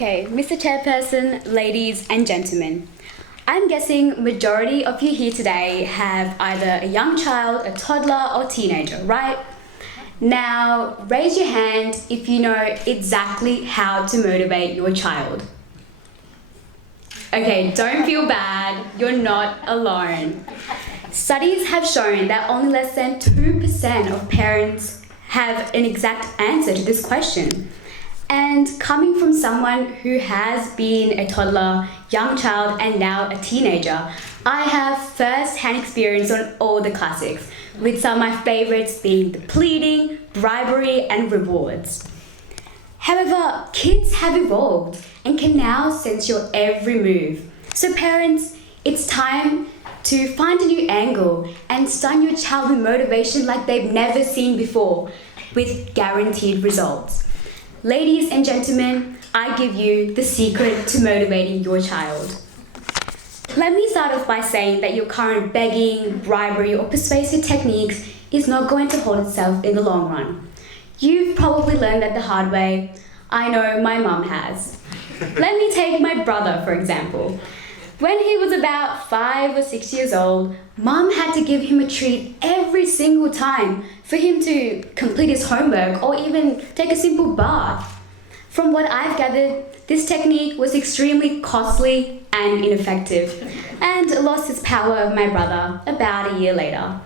Okay, Mr. Chairperson, ladies and gentlemen, I'm guessing majority of you here today have either a young child, a toddler, or teenager, right? Now, raise your hand if you know exactly how to motivate your child. Okay, don't feel bad, you're not alone. Studies have shown that only less than 2% of parents have an exact answer to this question. And coming from someone who has been a toddler, young child, and now a teenager, I have first-hand experience on all the classics, with some of my favorites being the pleading, bribery, and rewards. However, kids have evolved and can now sense your every move. So parents, it's time to find a new angle and stun your child with motivation like they've never seen before, with guaranteed results. Ladies and gentlemen, I give you the secret to motivating your child. Let me start off by saying that your current begging, bribery, or persuasive techniques is not going to hold itself in the long run. You've probably learned that the hard way. I know my mum has. Let me take my brother, for example. When he was about 5 or 6 years old, Mum had to give him a treat every single time for him to complete his homework or even take a simple bath. From what I've gathered, this technique was extremely costly and ineffective, and lost its power of my brother about a year later.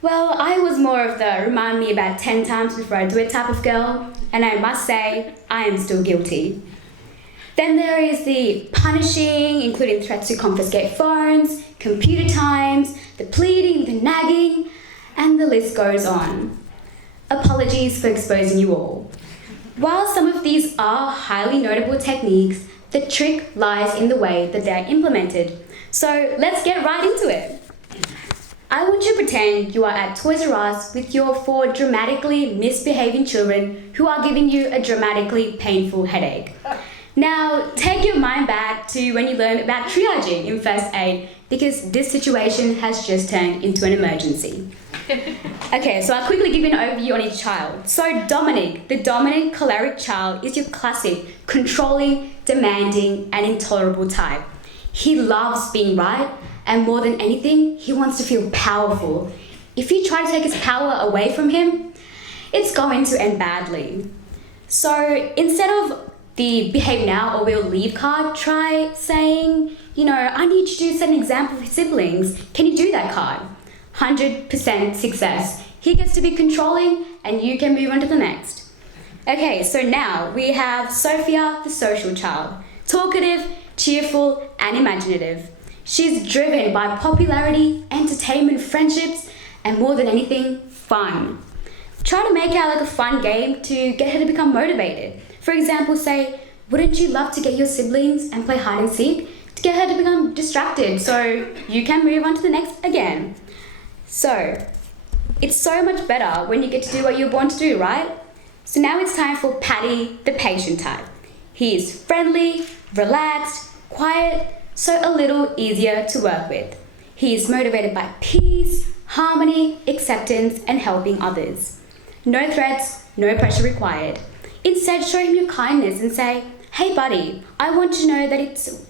Well, I was more of the remind me about 10 times before I do it type of girl, and I must say, I am still guilty. Then there is the punishing, including threats to confiscate phones, computer times, the pleading, the nagging, and the list goes on. Apologies for exposing you all. While some of these are highly notable techniques, the trick lies in the way that they are implemented. So let's get right into it. I want you to pretend you are at Toys R Us with your 4 dramatically misbehaving children who are giving you a dramatically painful headache. Now, take your mind back to when you learned about triaging in first aid, because this situation has just turned into an emergency. Okay, so I'll quickly give you an overview on each child. So Dominic, the dominant choleric child, is your classic controlling, demanding, and intolerable type. He loves being right, and more than anything, he wants to feel powerful. If you try to take his power away from him, it's going to end badly. So instead of the behave now or we'll leave card, try saying, I need you to set an example for siblings. Can you do that card? 100% success. He gets to be controlling and you can move on to the next. Okay, so now we have Sophia, the social child. Talkative, cheerful, and imaginative. She's driven by popularity, entertainment, friendships, and more than anything, fun. Try to make out like a fun game to get her to become motivated. For example, say, wouldn't you love to get your siblings and play hide and seek to get her to become distracted so you can move on to the next again? So, it's so much better when you get to do what you're born to do, right? So now it's time for Paddy, the patient type. He is friendly, relaxed, quiet, so a little easier to work with. He is motivated by peace, harmony, acceptance, and helping others. No threats, no pressure required. Instead, show him your kindness and say, hey buddy, I want you to know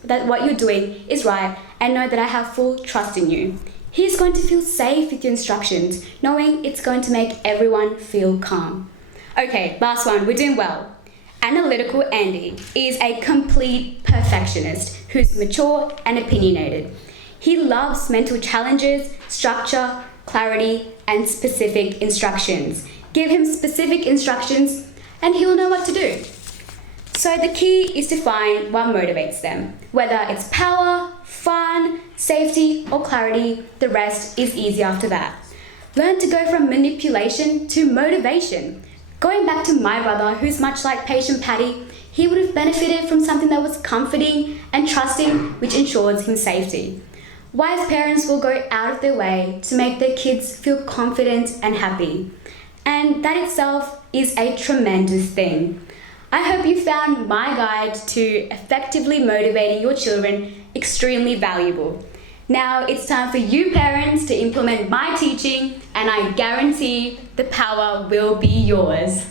that what you're doing is right and know that I have full trust in you. He's going to feel safe with your instructions, knowing it's going to make everyone feel calm. Okay, last one, we're doing well. Analytical Andy is a complete perfectionist who's mature and opinionated. He loves mental challenges, structure, clarity, and specific instructions. Give him specific instructions and he'll know what to do. So the key is to find what motivates them. Whether it's power, fun, safety, or clarity, the rest is easy after that. Learn to go from manipulation to motivation. Going back to my brother, who's much like patient Paddy, he would have benefited from something that was comforting and trusting, which ensures him safety. Wise parents will go out of their way to make their kids feel confident and happy. And that itself is a tremendous thing. I hope you found my guide to effectively motivating your children extremely valuable. Now it's time for you parents to implement my teaching, and I guarantee the power will be yours.